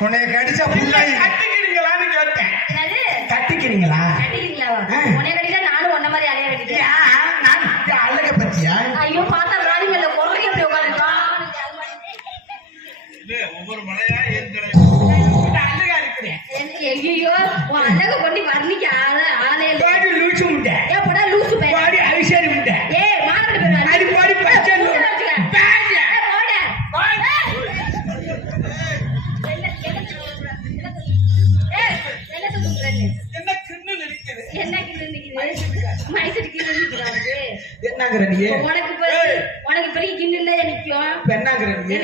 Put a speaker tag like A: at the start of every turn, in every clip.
A: உன்னைய கடிச்சா புண்ணாயி.
B: கட்டிக்கிறீங்களான்னு கேட்டேன். கட்டிக்கிறீங்களா? ஆ.
C: உன்னை கட்டிட்டா நானும் உன்ன மாதிரி அலைய கட்டிட்டேன்
B: ஏன், நான் அழக பத்தியா?
C: ஐயோ பார்த்தா ராணி மேல குரலி அப்படி உட்காந்துருக்கான்
A: ஒவ்வொரு மலையா ஏற்கனவே?
B: அழகா இருக்கிறேன்
C: ஐயோ உன் அழக கொண்டு வர்ணிக்க ஆளே.
B: என்னங்கிற நீ.
C: உனக்கு பெரிய உனக்கு பெரிய கிண்டுல நிக்கும்
B: என்னங்கிற நீ.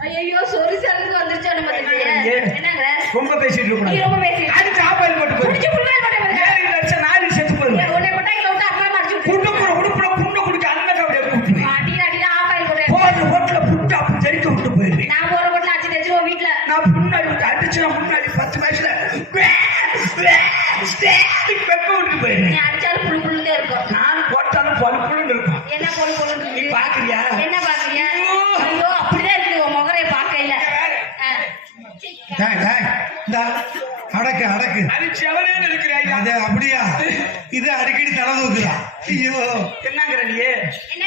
C: ஐயோ சொரி சரக்கு வந்துருச்சு என்னங்க?
B: ரொம்ப பேசிட்டு
A: அடக்கு அடக்கு.
B: அது செவனேன்னு இருக்கிறாய்
A: அது அப்படியா? இது அடிக்கடி தலை தூக்குதா? ஐயோ.
B: என்னங்கிற நீ?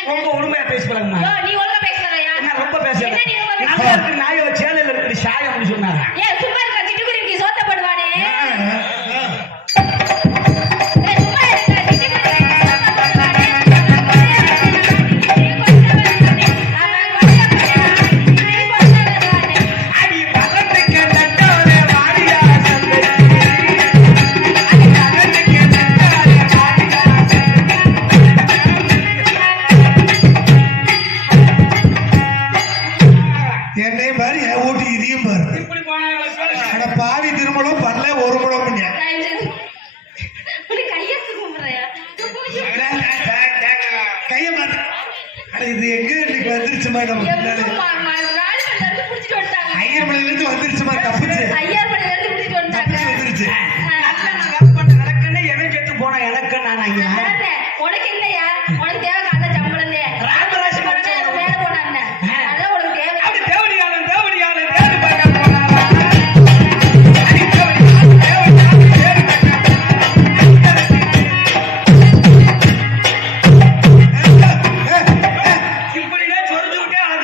B: ரொம்ப உண்மையா பேசி பழகுமா
C: ஐயோ, நீ ஒழுங்கா பேசுறதையா
B: என்ன ரொம்ப பேசுற
A: பாவி திருமணம் பண்ணல ஒரு குடம் கைய இது எங்க இன்னைக்கு வந்துருச்சுமா நம்ம
C: ஐயர் மலையில இருந்து வந்துருச்சுமா
A: தப்பிச்சு. வந்துருச்சு. நல்ல எவன் கேட்டு
C: போனா எனக்கு நான் ஐயா உனக்கு